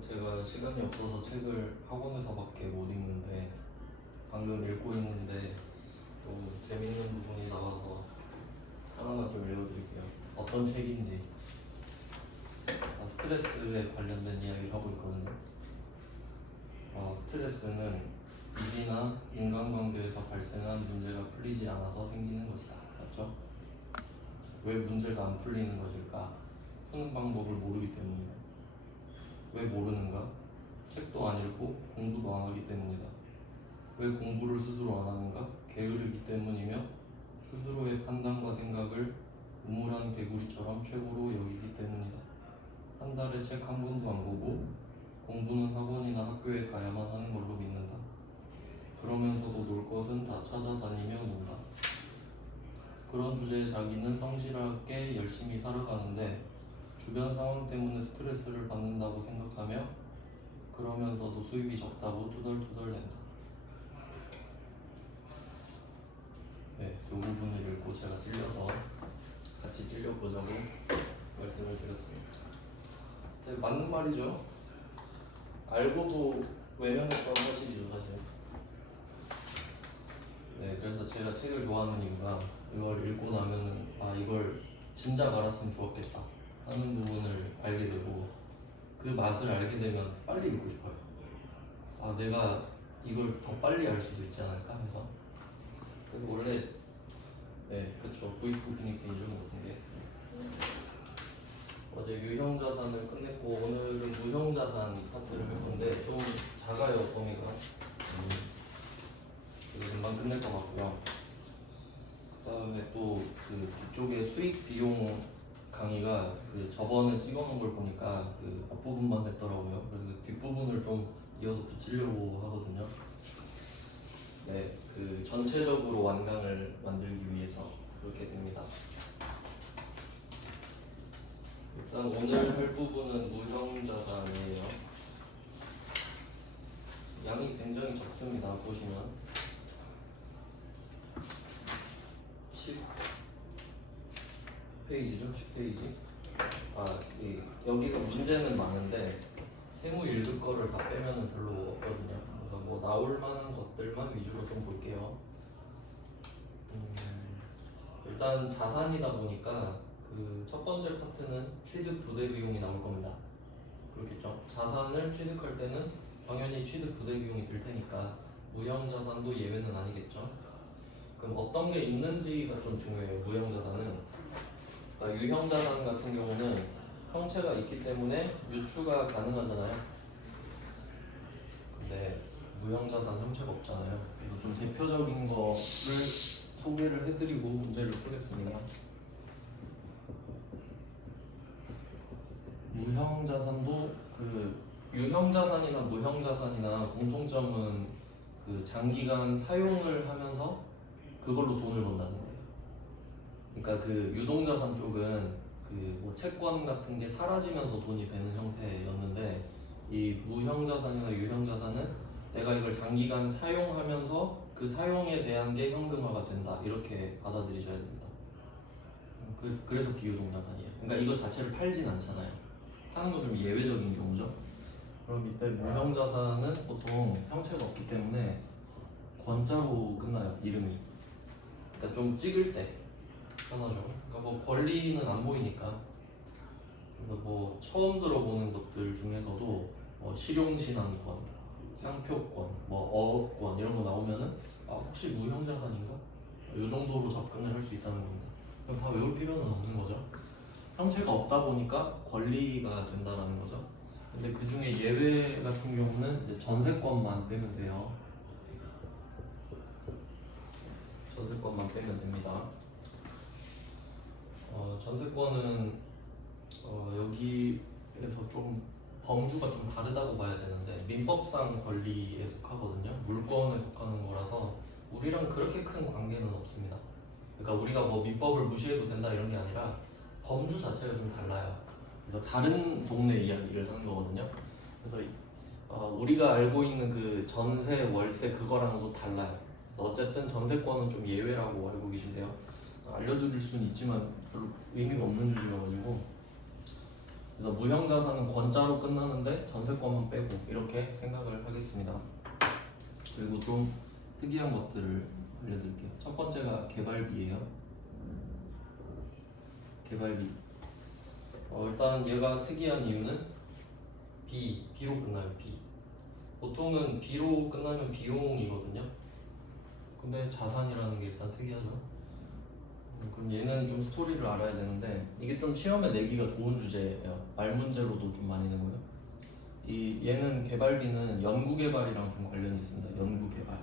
제가 시간이 없어서 책을 학원에서밖에 못 읽는데 방금 읽고 있는데 좀 재밌는 부분이 나와서 하나만 좀 읽어드릴게요. 어떤 책인지. 스트레스에 관련된 이야기를 하고 있거든요. 스트레스는 일이나 인간관계에서 발생한 문제가 풀리지 않아서 생기는 것이다. 맞죠? 왜 문제가 안 풀리는 것일까? 푸는 방법을 모르기 때문이다. 왜 모르는가? 책도 안 읽고 공부도 안 하기 때문이다. 왜 공부를 스스로 안 하는가? 게으르기 때문이며 스스로의 판단과 생각을 우물한 개구리처럼 최고로 여기기 때문이다. 한 달에 책 한 권도 안 보고 공부는 학원이나 학교에 가야만 하는 걸로 믿는다. 그러면서도 놀 것은 다 찾아다니며 논다. 그런 주제에 자기는 성실하게 열심히 살아가는데 주변 상황 때문에 스트레스를 받는다고 생각하며 그러면서도 수입이 적다고 투덜투덜댄다. 네, 그 부분을 읽고 제가 찔려서 같이 찔려보자고 말씀을 드렸습니다. 네, 맞는 말이죠. 알고도 외면했던 사실이죠, 사실. 네, 그래서 제가 책을 좋아하는 이유가 이걸 읽고 나면은 이걸 진작 알았으면 좋았겠다 하는 부분을 알게 되고 그 맛을 알게 되면 빨리 읽고 싶어요. 내가 이걸 더 빨리 알 수도 있지 않을까 해서. 그래서 원래 그쵸, V9 피니페이죠, 모든 게. 어제 유형자산을 끝냈고 오늘은 무형자산 파트를 할 건데 좀 작아요, 범위가. 그래서 금방 끝낼 것 같고요. 그 다음에 또 그 뒤쪽에 수익 비용 강의가 저번에 찍어놓은 걸 보니까 그 앞부분만 했더라고요. 그래서 그 뒷부분을 좀 이어서 붙이려고 하거든요. 네, 그 전체적으로 완강을 만들기 위해서 그렇게 됩니다. 일단 오늘 할 부분은 무형자산이에요. 양이 굉장히 적습니다. 보시면 10페이지죠? 10페이지. 여기가 문제는 많은데 세무 1급 거를 다 빼면은 별로 없거든요. 그래서 뭐 나올 만한 것들만 위주로 좀 볼게요. 일단 자산이다 보니까 그 첫 번째 파트는 취득 부대 비용이 나올 겁니다. 그렇겠죠? 자산을 취득할 때는 당연히 취득 부대 비용이 들 테니까 무형 자산도 예외는 아니겠죠? 그럼 어떤 게 있는지가 좀 중요해요. 무형 자산은 유형 자산 같은 경우는 형체가 있기 때문에 유추가 가능하잖아요. 근데 무형 자산 형체가 없잖아요. 그래서 좀 대표적인 거를 소개를 해드리고 문제를 풀겠습니다. 무형 자산도 유형 자산이나 무형 자산이나 공통점은 장기간 사용을 하면서 그걸로 돈을 번다는 거예요. 그러니까 유동 자산 쪽은 뭐 채권 같은 게 사라지면서 돈이 되는 형태였는데 이 무형 자산이나 유형 자산은 내가 이걸 장기간 사용하면서 그 사용에 대한 게 현금화가 된다 이렇게 받아들이셔야 됩니다. 그래서 비유동 자산이에요. 그러니까 이거 자체를 팔진 않잖아요. 하는 건 좀 예외적인 경우죠. 그럼 이때 무형 자산은 보통 형체가 없기 때문에 권자로 끝나요, 이름이. 그러니까 좀 찍을 때 편하죠. 그러니까 뭐 권리는 안 보이니까. 그래서 뭐 처음 들어보는 것들 중에서도 뭐 실용신한권, 상표권, 뭐 어업권 이런 거 나오면은 혹시 무형자산인가? 이 정도로 접근을 할 수 있다는 겁니다. 그럼 다 외울 필요는 없는 거죠. 형체가 없다 보니까 권리가 된다라는 거죠. 근데 그 중에 예외 같은 경우는 이제 전세권만 빼면 돼요. 전세권만 빼면 됩니다. 전세권은 여기에서 좀 범주가 좀 다르다고 봐야 되는데 민법상 권리에 속하거든요. 물권에 속하는 거라서 우리랑 그렇게 큰 관계는 없습니다. 그러니까 우리가 뭐 민법을 무시해도 된다 이런 게 아니라 범주 자체가 좀 달라요. 그래서 다른 동네 이야기를 하는 거거든요. 그래서 우리가 알고 있는 그 전세, 월세 그거랑도 달라요. 그래서 어쨌든 전세권은 좀 예외라고 알고 계신데요. 알려드릴 수는 있지만 별로 의미가 없는 주제여가지고 그래서 무형자산은 권자로 끝나는데 전세권만 빼고 이렇게 생각을 하겠습니다. 그리고 좀 특이한 것들을 알려드릴게요. 첫 번째가 개발비예요. 개발비. 일단 얘가 특이한 이유는 B로 끝나요. B. 보통은 B로 끝나면 비용이거든요. 근데 자산이라는 게 일단 특이하죠. 그럼 얘는 좀 스토리를 알아야 되는데 이게 좀 시험에 내기가 좋은 주제예요. 말 문제로도 좀 많이 내고요. 얘는 개발비는 연구 개발이랑 좀 관련이 있습니다. 연구 개발.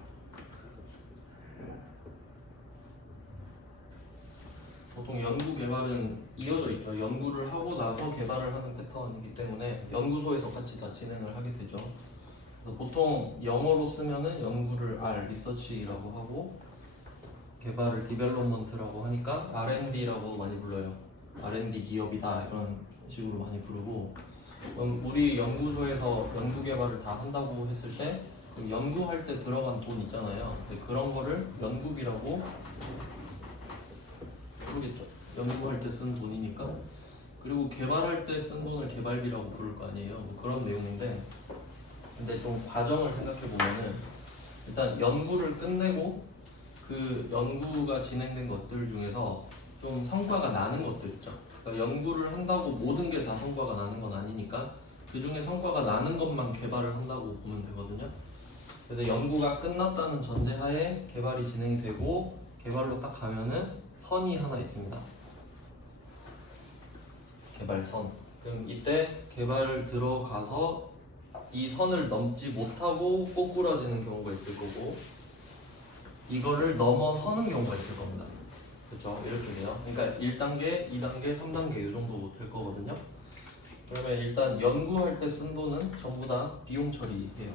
보통 연구 개발은 이어져 있죠. 연구를 하고 나서 개발을 하는 패턴이기 때문에 연구소에서 같이 다 진행을 하게 되죠. 그래서 보통 영어로 쓰면은 연구를 리서치라고 하고 개발을 디벨롭먼트라고 하니까 R&D라고 많이 불러요. R&D 기업이다 이런 식으로 많이 부르고, 그럼 우리 연구소에서 연구 개발을 다 한다고 했을 때 그 연구할 때 들어간 돈 있잖아요. 근데 그런 거를 연구비라고 부르겠죠. 연구할 때 쓴 돈이니까. 그리고 개발할 때 쓴 돈을 개발비라고 부를 거 아니에요. 뭐 그런 내용인데, 근데 좀 과정을 생각해 보면은 일단 연구를 끝내고 그 연구가 진행된 것들 중에서 좀 성과가 나는 것들 있죠. 그러니까 연구를 한다고 모든 게 다 성과가 나는 건 아니니까 그 중에 성과가 나는 것만 개발을 한다고 보면 되거든요. 그래서 연구가 끝났다는 전제하에 개발이 진행이 되고 개발로 딱 가면은 선이 하나 있습니다. 개발선. 그럼 이때 개발 들어가서 이 선을 넘지 못하고 꼬꾸라지는 경우가 있을 거고, 이거를 넘어서는 경우가 있을 겁니다. 그렇죠? 이렇게 돼요. 그러니까 1단계, 2단계, 3단계 이 정도 될 거거든요. 그러면 일단 연구할 때 쓴 돈은 전부 다 비용 처리해요.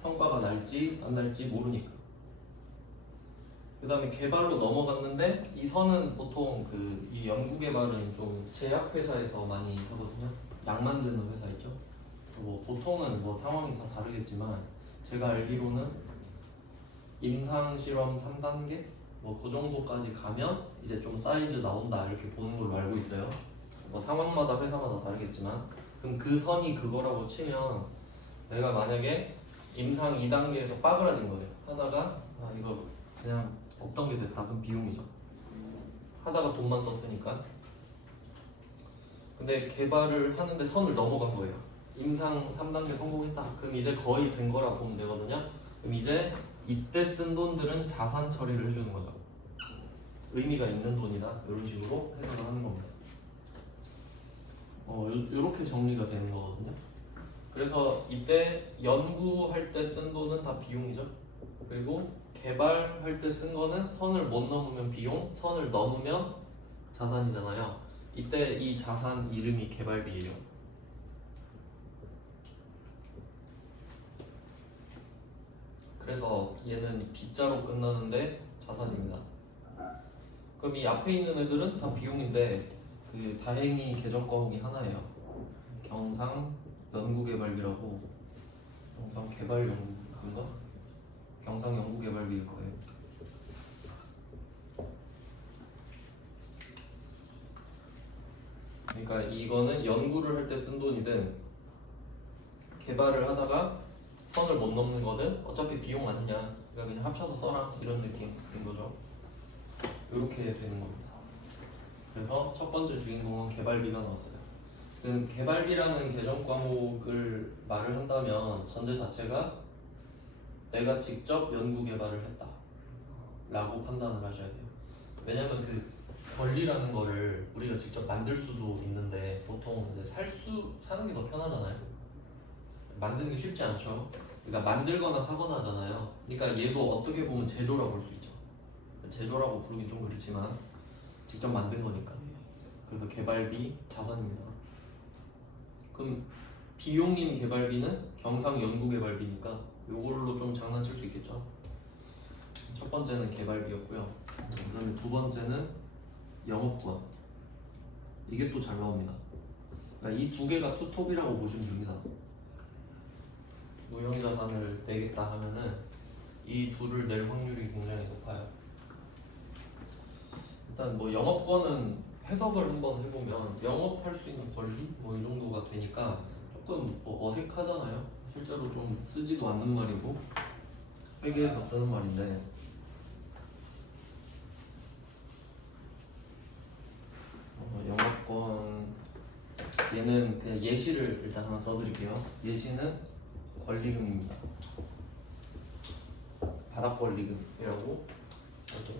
성과가 날지 안 날지 모르니까. 그 다음에 개발로 넘어갔는데 이 선은 보통 이 연구 개발은 좀 제약회사에서 많이 하거든요. 약 만드는 회사 있죠. 뭐 보통은 뭐 상황이 다 다르겠지만 제가 알기로는 임상 실험 3단계 뭐 그 정도까지 가면 이제 좀 사이즈 나온다 이렇게 보는 걸로 알고 있어요. 뭐 상황마다 회사마다 다르겠지만, 그럼 그 선이 그거라고 치면 내가 만약에 임상 2단계에서 빠그라진 거예요. 하다가 이거 그냥 없던 게 됐다. 그럼 비용이죠. 하다가 돈만 썼으니까. 근데 개발을 하는데 선을 넘어간 거예요. 임상 3단계 성공했다. 그럼 이제 거의 된 거라 보면 되거든요. 그럼 이제 이때 쓴 돈들은 자산 처리를 해주는 거죠. 의미가 있는 돈이다. 이런 식으로 해석을 하는 겁니다. 이렇게 정리가 되는 거거든요. 그래서 이때 연구할 때 쓴 돈은 다 비용이죠. 그리고 개발할 때 쓴 거는 선을 못 넘으면 비용, 선을 넘으면 자산이잖아요. 이때 이 자산 이름이 개발비예요. 그래서 얘는 B자로 끝나는데 자산입니다. 그럼 이 앞에 있는 애들은 다 비용인데 다행히 계정 과목이 하나예요. 경상 연구개발비라고. 경상 개발연구인가? 경상 연구개발비일 거예요. 그러니까 이거는 연구를 할 때 쓴 돈이든 개발을 하다가 선을 못 넘는 거는 어차피 비용 아니냐, 그러니까 그냥 합쳐서 써라 이런 느낌인 거죠. 이렇게 되는 겁니다. 그래서 첫 번째 주인공은 개발비가 나왔어요. 지금 개발비라는 계정 과목을 말을 한다면 전제 자체가 내가 직접 연구 개발을 했다 라고 판단을 하셔야 돼요. 왜냐면 권리라는 거를 우리가 직접 만들 수도 있는데 보통 이제 사는 게 더 편하잖아요. 만드는 게 쉽지 않죠. 그러니까 만들거나 사거나 하잖아요. 그러니까 얘도 어떻게 보면 제조라고 볼 수 있죠. 제조라고 부르긴 좀 그렇지만 직접 만든 거니까. 그래서 개발비 자산입니다. 그럼 비용인 개발비는 경상 연구 개발비니까 이걸로 좀 장난칠 수 있겠죠. 첫 번째는 개발비였고요. 그다음에 두 번째는 영업권. 이게 또 잘 나옵니다. 그러니까 이 두 개가 투톱이라고 보시면 됩니다. 무형자산을 내겠다 하면은 이 둘을 낼 확률이 굉장히 높아요. 일단 뭐 영업권은 해석을 한번 해보면 영업할 수 있는 권리 뭐 이 정도가 되니까 조금 뭐 어색하잖아요. 실제로 좀 쓰지도 않는 말이고 회계에서 쓰는 말인데 영업권 얘는 그냥 예시를 일단 하나 써드릴게요. 예시는 권리금입니다. 바닥권리금이라고 하죠.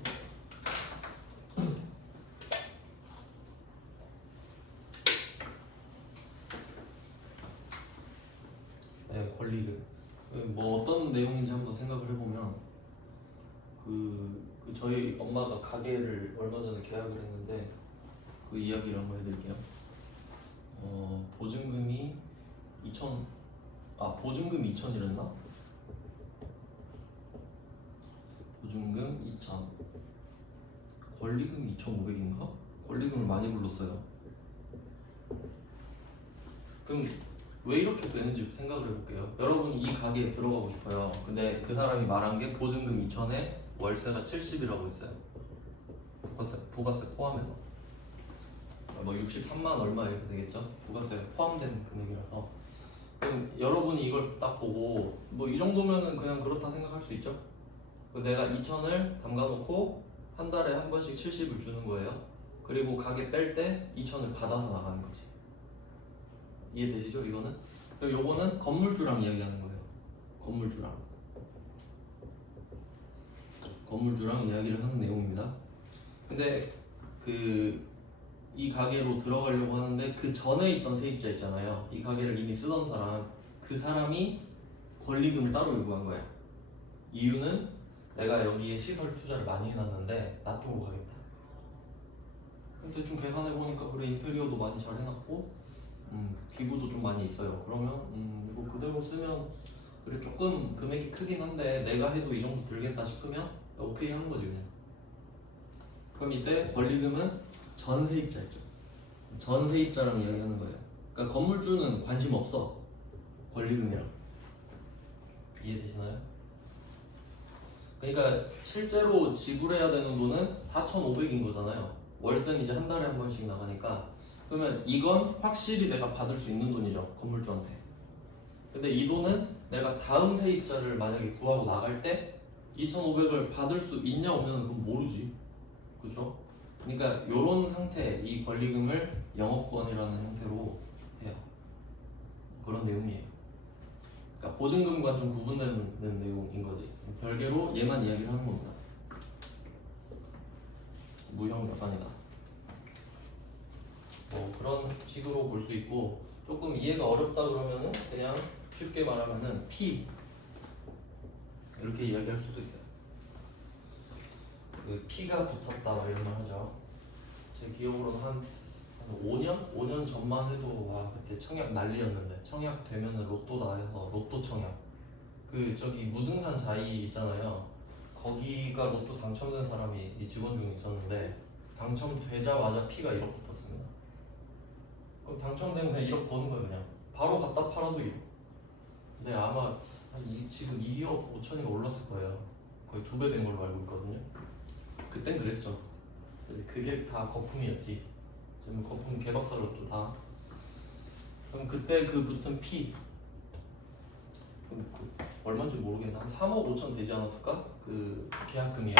네, 권리금. 뭐 어떤 내용인지 한번 생각을 해보면 그 저희 엄마가 가게를 얼마 전에 계약을 했는데 그 이야기를 한번 해드릴게요. 보증금이 2,000이랬나? 보증금 2,000, 권리금 2,500인가? 권리금을 많이 불렀어요. 그럼 왜 이렇게 되는지 생각을 해볼게요. 여러분이 이 가게에 들어가고 싶어요. 근데 그 사람이 말한 게 보증금 2,000에 월세가 70이라고 했어요. 부가세 포함해서 뭐 63만 얼마 이렇게 되겠죠. 부가세 포함된 금액이라서. 그럼 여러분이 이걸 딱 보고 뭐 이 정도면은 그냥 그렇다 생각할 수 있죠. 내가 2,000을 담가놓고 한 달에 한 번씩 70을 주는 거예요. 그리고 가게 뺄 때 2,000을 받아서 나가는 거지. 이해되시죠? 이거는? 그리고 요거는 건물주랑 이야기하는 거예요. 건물주랑 이야기를 하는 내용입니다. 근데 이 가게로 들어가려고 하는데 그 전에 있던 세입자 있잖아요. 이 가게를 이미 쓰던 사람, 그 사람이 권리금을 따로 요구한 거야. 이유는 내가 여기에 시설 투자를 많이 해놨는데 놔두고 가겠다. 대충 계산해보니까 그래, 인테리어도 많이 잘 해놨고 기구도 좀 많이 있어요. 그러면 이거 그대로 쓰면 그래 조금 금액이 크긴 한데 내가 해도 이 정도 들겠다 싶으면 오케이 하는 거지 그냥. 그럼 이때 권리금은 전세입자였죠. 전세입자랑 이야기하는 거예요. 그러니까 건물주는 관심 없어. 권리금이랑. 이해되시나요? 그러니까 실제로 지불해야 되는 돈은 4,500인 거잖아요. 월세는 이제 한 달에 한 번씩 나가니까. 그러면 이건 확실히 내가 받을 수 있는 돈이죠, 건물주한테. 근데 이 돈은 내가 다음 세입자를 만약에 구하고 나갈 때 2,500을 받을 수 있냐 오면 그건 모르지. 그죠? 그러니까 이런 상태, 이 권리금을 영업권이라는 형태로 해요. 그런 내용이에요. 그러니까 보증금과 좀 구분되는 내용인 거지. 별개로 얘만 이야기를 하는 겁니다. 무형 여산이다. 뭐 그런 식으로 볼 수 있고, 조금 이해가 어렵다 그러면은 그냥 쉽게 말하면은 P 이렇게 이야기할 수도 있어요. 그 P가 붙었다 막 이런 말 하죠. 제 기억으로는 한 5년 전만 해도 와 그때 청약 난리였는데, 청약 되면은 로또다 해서 로또 청약, 그 저기 무등산 자이 있잖아요. 거기가 로또 당첨된 사람이 이 직원 중에 있었는데 당첨되자마자 P가 1억 붙었습니다. 그럼 당첨되면 그냥 1억 버는 거예요. 그냥 바로 갖다 팔아도 1억. 근데 아마 지금 2억 5천이가 올랐을 거예요. 거의 2배 된 걸로 알고 있거든요. 그땐 그랬죠. 그게 다 거품이었지. 지금 거품 개박살났죠 다. 그럼 그때 그 붙은 P 얼마인지 모르겠는데 한 3억 5천 되지 않았을까? 그 계약금이요.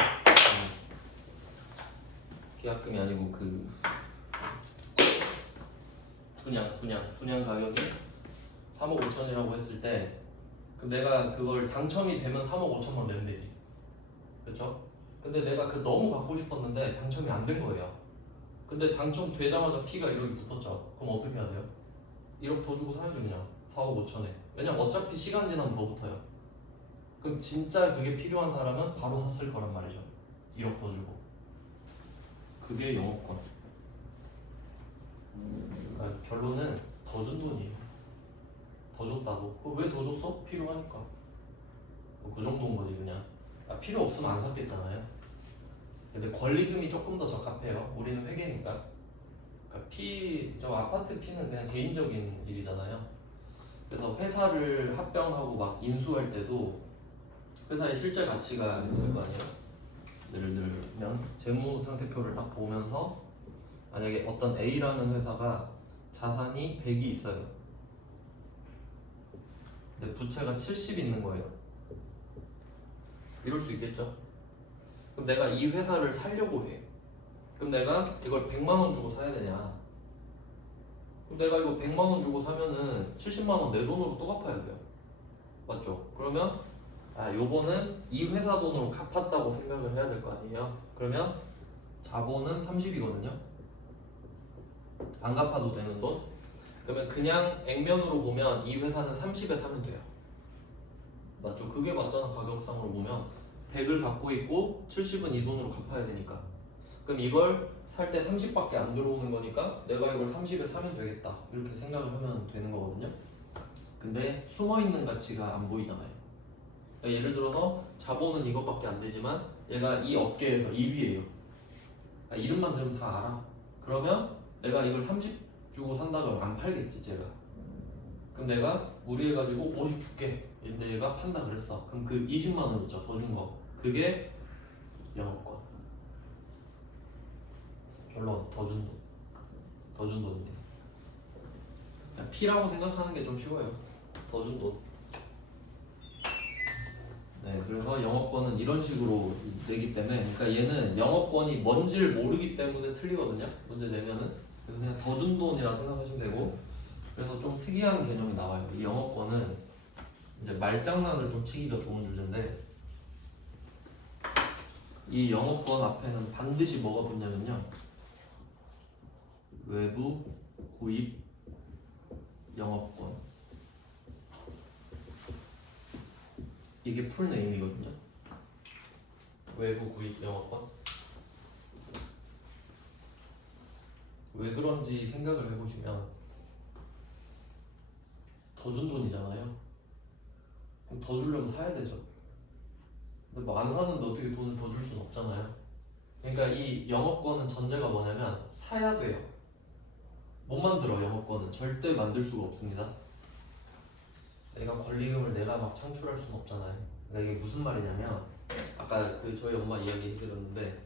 계약금이 아니고 그 분양 가격이 3억 5천이라고 했을 때 그럼 내가 그걸 당첨이 되면 3억 5천만 내면 되지. 그렇죠? 근데 내가 그 너무 갖고 싶었는데 당첨이 안 된 거예요. 근데 당첨되자마자 P가 1억이 붙었죠. 그럼 어떻게 해야 돼요? 1억 더 주고 사야죠 그냥. 4억 5천에. 왜냐면 어차피 시간 지나면 더 붙어요. 그럼 진짜 그게 필요한 사람은 바로 샀을 거란 말이죠. 1억 더 주고. 그게 영업권. 그러니까 결론은 더 준 돈이에요. 더 줬다고. 왜 더 줬어? 필요하니까. 그 정도인 거지 그냥. 필요 없으면 안 샀겠잖아요. 근데 권리금이 조금 더 적합해요. 우리는 회계니까. 그러니까 저 아파트 P는 그냥 개인적인 일이잖아요. 그래서 회사를 합병하고 막 인수할 때도 회사의 실제 가치가 있을 거 아니에요. 예를 들면 재무상태표를 딱 보면서 만약에 어떤 A라는 회사가 자산이 100이 있어요. 근데 부채가 70 있는 거예요. 이럴 수 있겠죠? 그럼 내가 이 회사를 살려고 해. 그럼 내가 이걸 100만 원 주고 사야 되냐? 그럼 내가 이거 100만 원 주고 사면은 70만 원 내 돈으로 또 갚아야 돼요. 맞죠? 그러면 요거는 이 회사 돈으로 갚았다고 생각을 해야 될 거 아니에요? 그러면 자본은 30이거든요. 안 갚아도 되는 돈. 그러면 그냥 액면으로 보면 이 회사는 30에 사면 돼요. 맞죠? 그게 맞잖아. 가격상으로 보면 100을 갖고 있고 70은 이 돈으로 갚아야 되니까. 그럼 이걸 살 때 30밖에 안 들어오는 거니까 내가 이걸 30에 사면 되겠다. 이렇게 생각을 하면 되는 거거든요. 근데 숨어있는 가치가 안 보이잖아요. 그러니까 예를 들어서 자본은 이것밖에 안 되지만 얘가 이 업계에서 2위예요. 이름만 들으면 다 알아. 그러면 내가 이걸 30 주고 산다 그러면 안 팔겠지 제가. 그럼 내가 무리해가지고 50 줄게. 근데 얘가 판다 그랬어. 그럼 그 20만 원 있죠. 더 준 거. 그게 영업권. 결론 더 준 돈. 더 준 돈입니다. 그냥 P라고 생각하는 게 좀 쉬워요. 더 준 돈. 네, 그래서 영업권은 이런 식으로 내기 때문에, 그러니까 얘는 영업권이 뭔지를 모르기 때문에 틀리거든요. 문제 내면은. 그래서 그냥 더 준 돈이라고 생각하시면 되고, 그래서 좀 특이한 개념이 나와요. 이 영업권은 이제 말장난을 좀 치기가 좋은 주제인데, 이 영업권 앞에는 반드시 뭐가 붙냐면요, 외부 구입 영업권. 이게 풀네임이거든요. 외부 구입 영업권. 왜 그런지 생각을 해보시면 더 준 돈이잖아요. 그럼 더 주려면 사야 되죠. 근데 뭐 안 사는데 어떻게 돈을 더 줄 수는 없잖아요. 그러니까 이 영업권은 전제가 뭐냐면 사야 돼요. 못 만들어. 영업권은 절대 만들 수가 없습니다. 내가 권리금을 내가 막 창출할 수는 없잖아요. 그러니까 이게 무슨 말이냐면 아까 그 저희 엄마 이야기 해드렸는데,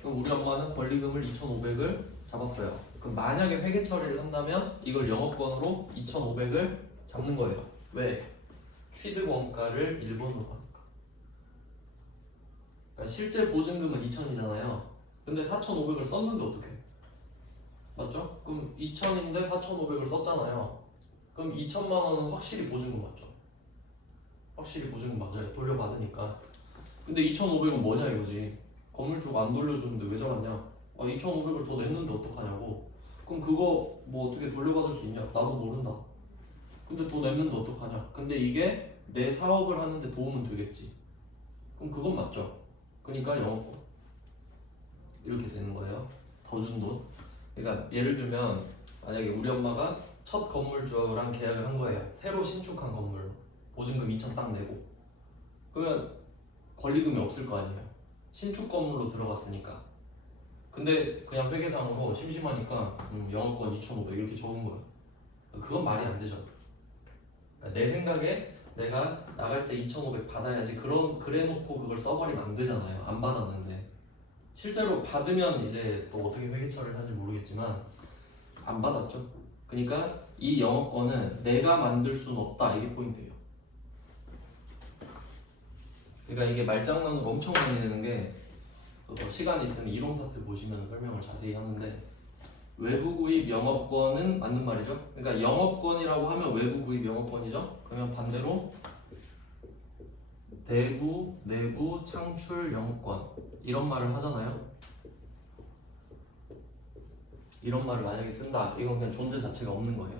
그럼 우리 엄마는 권리금을 2,500을 잡았어요. 그럼 만약에 회계 처리를 한다면 이걸 영업권으로 2,500을 잡는 거예요. 왜? 취득 원가를 1번으로 하니까. 그러니까 실제 보증금은 2,000이잖아요. 근데 4,500을 썼는데 어떡해? 맞죠? 그럼 2,000인데 4,500을 썼잖아요. 그럼 2천만 원은 확실히 보증금 맞죠? 확실히 보증금 맞아요. 돌려받으니까. 근데 2,500은 뭐냐 이거지. 건물주가 안 돌려주는데 왜 잡았냐? 2,500을 더 냈는데 어떡하냐고. 그럼 그거 뭐 어떻게 돌려받을 수 있냐? 나도 모른다. 근데 더 냈는데 어떡하냐? 근데 이게 내 사업을 하는데 도움은 되겠지. 그럼 그건 맞죠? 그러니까 영업권. 이렇게 되는 거예요. 더 준 돈. 그러니까 예를 들면 만약에 우리 엄마가 첫 건물주랑 계약을 한 거예요. 새로 신축한 건물로. 보증금 2천 딱 내고. 그러면 권리금이 없을 거 아니에요. 신축 건물로 들어갔으니까. 근데 그냥 회계상으로 심심하니까 영업권 2,500 이렇게 적은 거예요. 그건 말이 안 되죠. 그러니까 내 생각에 내가 나갈 때 2,500 받아야지. 그래 놓고 그걸 써버리면 안 되잖아요. 안 받았는데. 실제로 받으면 이제 또 어떻게 회계 처리를 하는지 모르겠지만 안 받았죠. 그러니까 이 영업권은 내가 만들 수는 없다. 이게 포인트예요. 그러니까 이게 말장난으로 엄청 많이 내는 게, 시간 있으면 이론 파트 보시면 설명을 자세히 하는데, 외부 구입 영업권은 맞는 말이죠. 그러니까 영업권이라고 하면 외부 구입 영업권이죠. 그러면 반대로 내부 창출 영업권 이런 말을 하잖아요. 이런 말을 만약에 쓴다, 이건 그냥 존재 자체가 없는 거예요.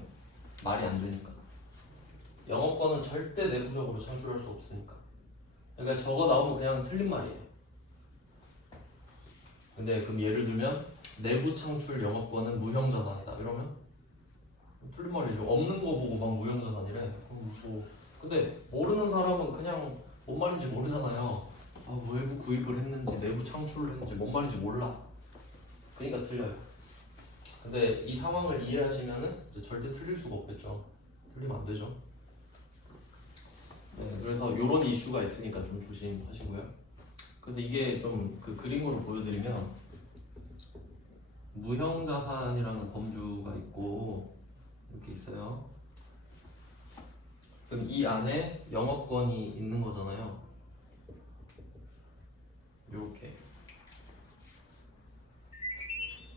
말이 안 되니까. 영업권은 절대 내부적으로 창출할 수 없으니까. 그러니까 저거 나오면 그냥 틀린 말이에요. 근데 그럼 예를 들면 내부 창출 영업권은 무형자산이다 이러면 틀린 말이죠. 없는 거 보고 막 무형자산이래. 그럼 뭐. 근데 모르는 사람은 그냥 뭔 말인지 모르잖아요. 외부 구입을 했는지 내부 창출을 했는지 뭔 말인지 몰라. 그러니까 틀려요. 근데 이 상황을 이해하시면은 이제 절대 틀릴 수가 없겠죠. 틀리면 안 되죠. 네, 그래서 이런 이슈가 있으니까 좀 조심하시고요. 근데 이게 좀 그 그림으로 보여드리면 무형자산이라는 범주가 있고 이렇게 있어요. 그럼 이 안에 영업권이 있는 거잖아요. 이렇게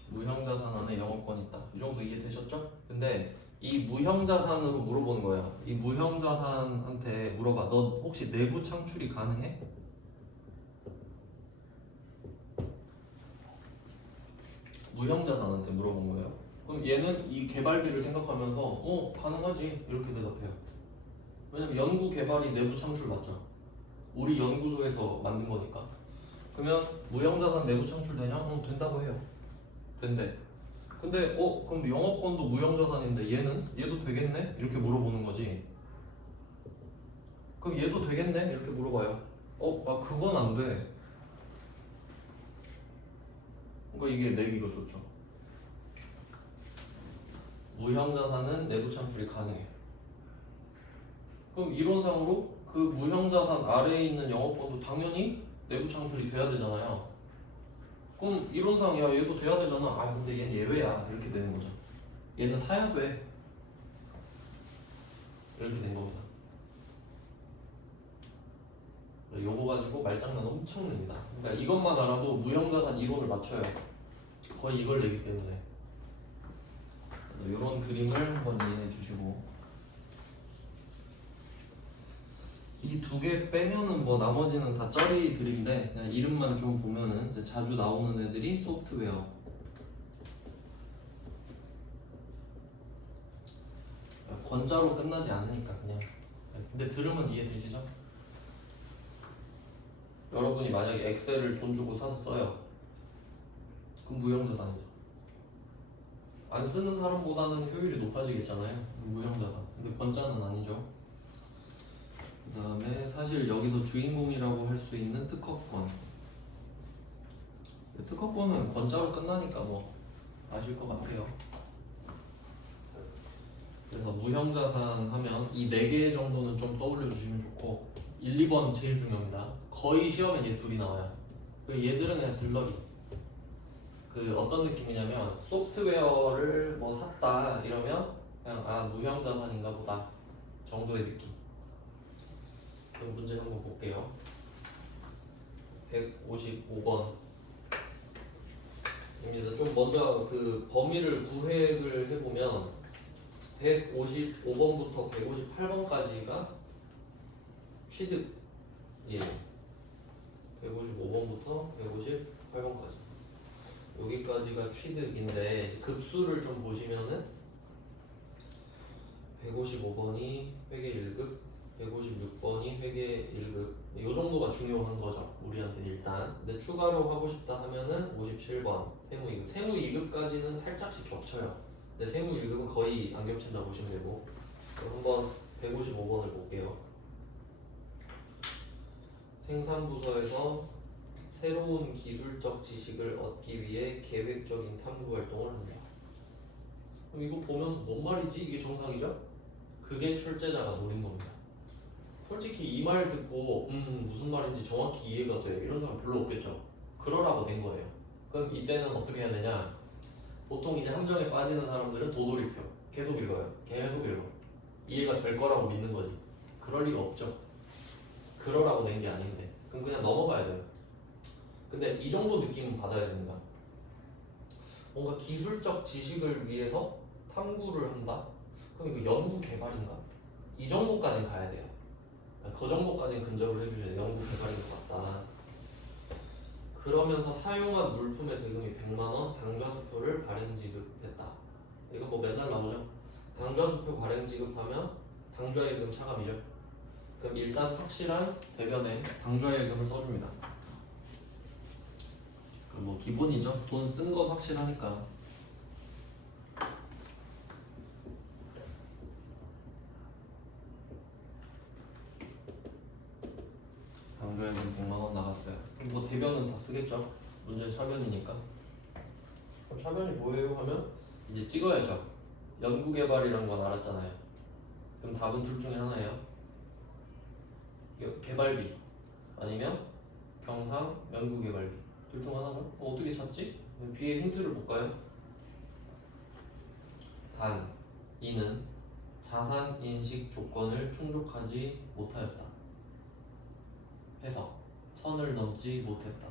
무형자산 안에 영업권이 있다. 이 정도 이해되셨죠? 근데 이 무형자산으로 물어보는 거야. 이 무형자산한테 물어봐. 너 혹시 내부 창출이 가능해? 무형자산한테 물어본 거예요. 그럼 얘는 이 개발비를 생각하면서 가능하지 이렇게 대답해요. 왜냐면 연구 개발이 내부 창출 맞죠? 우리 연구소에서 만든 거니까. 그러면 무형자산 내부 창출 되냐? 된다고 해요. 된대. 근데 그럼 영업권도 무형자산인데 얘도 되겠네? 이렇게 물어보는 거지. 그럼 얘도 되겠네? 이렇게 물어봐요. 그건 안 돼. 그러니까 이게 내기가 좋죠. 무형자산은 내부 창출이 가능해요. 그럼 이론상으로 그 무형자산 아래에 있는 영업권도 당연히 내부 창출이 돼야 되잖아요. 그럼 이론상 야 얘도 돼야 되잖아. 근데 얘는 예외야. 이렇게 되는 거죠. 얘는 사야 돼. 이렇게 된 겁니다. 요거 가지고 말장난 엄청 냅니다. 그러니까 이것만 알아도 무형자산 이론을 맞춰요. 거의 이걸 내기 때문에 이런 그림을 한번 이해해 주시고 이 두 개 빼면은 뭐 나머지는 다 쩌리들인데 그냥 이름만 좀 보면은 이제 자주 나오는 애들이 소프트웨어. 권자로 끝나지 않으니까 그냥. 근데 들으면 이해되시죠? 여러분이 만약에 엑셀을 돈 주고 사서 써요. 그럼 무형자산이죠. 안 쓰는 사람보다는 효율이 높아지겠잖아요. 무형자산. 근데 권자는 아니죠. 그 다음에 사실 여기서 주인공이라고 할 수 있는 특허권. 특허권은 권자로 끝나니까 뭐 아실 것 같아요. 그래서 무형자산 하면 이 4개 정도는 좀 떠올려 주시면 좋고 1, 2번 제일 중요합니다. 거의 시험에 얘 둘이 나와요. 얘들은 그냥 들러리. 어떤 느낌이냐면 소프트웨어를 뭐 샀다 이러면 그냥 무형자산인가 보다 정도의 느낌. 그럼 문제 한번 볼게요. 155번 입니다. 좀 먼저 그 범위를 구획을 해보면 155번부터 158번까지가 취득이에요. 155번부터 158번까지 여기까지가 취득인데 급수를 좀 보시면은 155번이 회계 1급, 156번이 회계 1급 이 정도가 중요한 거죠. 우리한테 일단. 근데 추가로 하고 싶다 하면은 57번 세무 2급. 세무 2급까지는 살짝씩 겹쳐요. 근데 세무 1급은 거의 안 겹친다고 보시면 되고. 그럼 한번 155번을 볼게요. 생산부서에서 새로운 기술적 지식을 얻기 위해 계획적인 탐구 활동을 합니다. 그럼 이거 보면서 뭔 말이지? 이게 정상이죠? 그게 출제자가 노린 겁니다. 솔직히 이 말 듣고 무슨 말인지 정확히 이해가 돼 이런 사람 별로 없겠죠. 그러라고 된 거예요. 그럼 이때는 어떻게 해야 되냐? 보통 이제 함정에 빠지는 사람들은 도돌이표 계속 읽어요. 계속 읽어. 이해가 될 거라고 믿는 거지. 그럴 리가 없죠. 그러라고 낸 게 아닌데. 그럼 그냥 넘어가야 돼요. 근데 이 정도 느낌은 받아야 됩니다. 뭔가 기술적 지식을 위해서 탐구를 한다? 그럼 이거 연구 개발인가? 이 정도까지는 가야 돼요. 그 정도까지는 근접을 해주셔야 돼요. 연구 개발인 것 같다. 그러면서 사용한 물품의 대금이 100만원, 당좌수표를 발행 지급했다. 이거 뭐 맨날 나오죠? 당좌수표 발행 지급하면 당좌예금 차감이죠. 그럼 일단 확실한 대변에 당좌예금을 써줍니다. 뭐 기본이죠. 돈 쓴 거 확실하니까. 당좌예금 100만원 나갔어요. 뭐 대변은 다 쓰겠죠. 문제는 차변이니까. 그럼 차변이 뭐예요? 하면 이제 찍어야죠. 연구개발이란 건 알았잖아요. 그럼 답은 둘 중에 하나예요. 개발비 아니면 경상 연구개발비 둘 중 하나죠? 어떻게 찾지? 뒤에 힌트를 볼까요? 단 이는 자산 인식 조건을 충족하지 못하였다. 해석. 선을 넘지 못했다.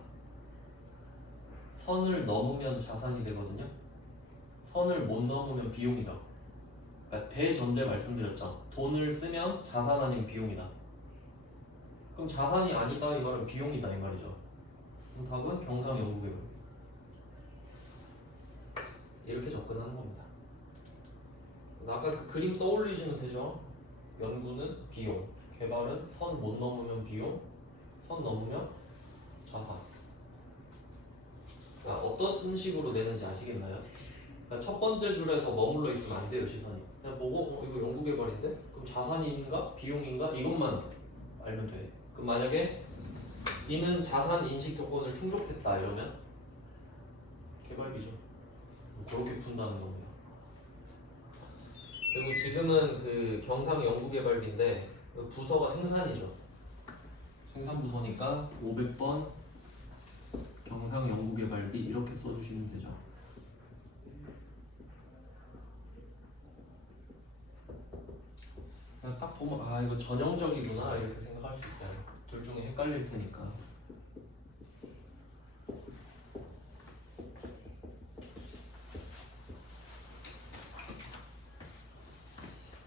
선을 넘으면 자산이 되거든요. 선을 못 넘으면 비용이죠. 그러니까 대전제 말씀드렸죠. 돈을 쓰면 자산 아닌 비용이다. 그럼 자산이 아니다 이 말은 비용이다 이 말이죠. 그럼 답은 경상연구개발. 이렇게 접근하는 겁니다. 아까 그 그림 떠올리시면 되죠. 연구는 비용, 개발은 선 못 넘으면 비용, 선 넘으면 자산. 그러니까 어떤 식으로 내는지 아시겠나요? 그러니까 첫 번째 줄에서 머물러 있으면 안 돼요, 시선이. 그냥 보고 이거 연구개발인데? 그럼 자산인가 비용인가 이것만 알면 돼. 그럼 만약에 이는 자산 인식 조건을 충족했다 이러면 개발비죠. 그렇게 푼다는 겁니다. 그리고 지금은 그 경상연구개발비인데 그 부서가 생산이죠. 생산부서니까 500번 경상연구개발비 이렇게 써주시면 되죠. 그냥 딱 보면 아 이거 전형적이구나 이렇게 생각할 수 있어요. 둘 중에 헷갈릴 테니까.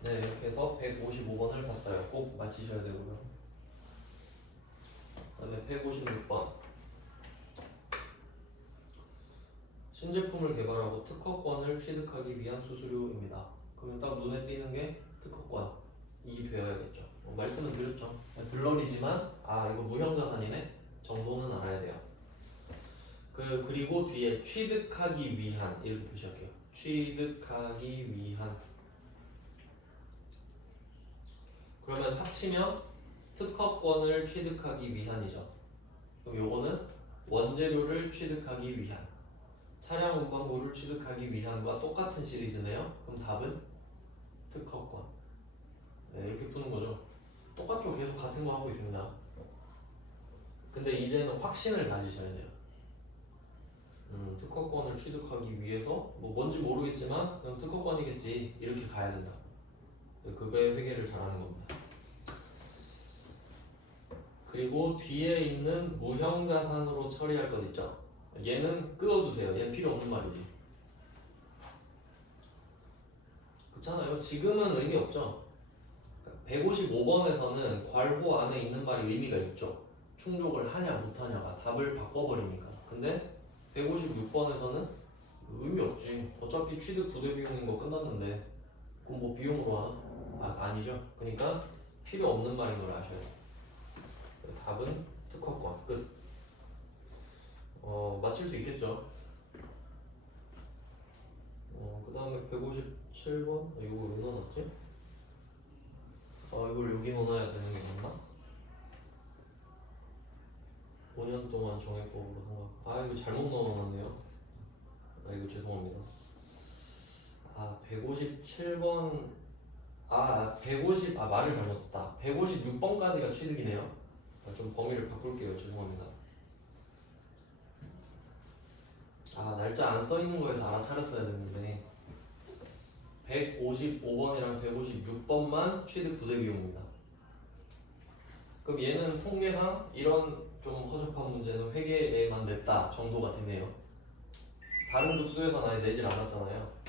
네, 이렇게 해서 155번을 봤어요. 꼭 맞히셔야 되고요. 그다음에 156번. 신제품을 개발하고 특허권을 취득하기 위한 수수료입니다. 그러면 딱 눈에 띄는 게 특허권이 되어야겠죠. 말씀은 드렸죠. 들러리지만 아 이거 무형자산이네 정도는 알아야 돼요. 그리고 뒤에 취득하기 위한 이렇게 표시할게요. 취득하기 위한. 그러면 합치면 특허권을 취득하기 위한이죠. 그럼 요거는 원재료를 취득하기 위한, 차량 운반고를 취득하기 위한과 똑같은 시리즈네요. 그럼 답은 특허권. 네, 이렇게 푸는 거죠. 똑같죠. 계속 같은 거 하고 있습니다. 근데 이제는 확신을 가지셔야 돼요. 특허권을 취득하기 위해서 뭐 뭔지 모르겠지만 그냥 특허권이겠지 이렇게 가야 된다. 그거의 회계를 잘하는 겁니다. 그리고 뒤에 있는 무형자산으로 처리할 것 있죠. 얘는 끄어두세요. 얘는 필요 없는 말이지. 그렇잖아요. 지금은 의미 없죠. 155번에서는 괄호 안에 있는 말이 의미가 있죠. 충족을 하냐 못하냐가 답을 바꿔버리니까. 근데 156번에서는 의미 없지. 어차피 취득 부대 비용인 거 끝났는데 그럼 뭐 비용으로 하나? 아니죠. 그러니까 필요 없는 말인 걸 아셔야 돼요. 답은 특허권. 끝. 맞힐 수 있겠죠. 그 다음에 157번? 이거 왜 넣어놨지? 이걸 여기 넣어놔야 되는 게 맞나? 5년 동안 정액법으로 생각. 이거 잘못 넣어놨네요. 이거 죄송합니다. 157번. 150. 말을 잘못했다. 156번까지가 취득이네요. 좀 범위를 바꿀게요. 죄송합니다. 날짜 안 써있는 거에서 알아차렸어야 됐는데 155번이랑 156번만 취득 부대 비용입니다. 그럼 얘는 통계상 이런 좀 허접한 문제는 회계에만 냈다 정도가 되네요. 다른 족수에서는 아예 내질 않았잖아요.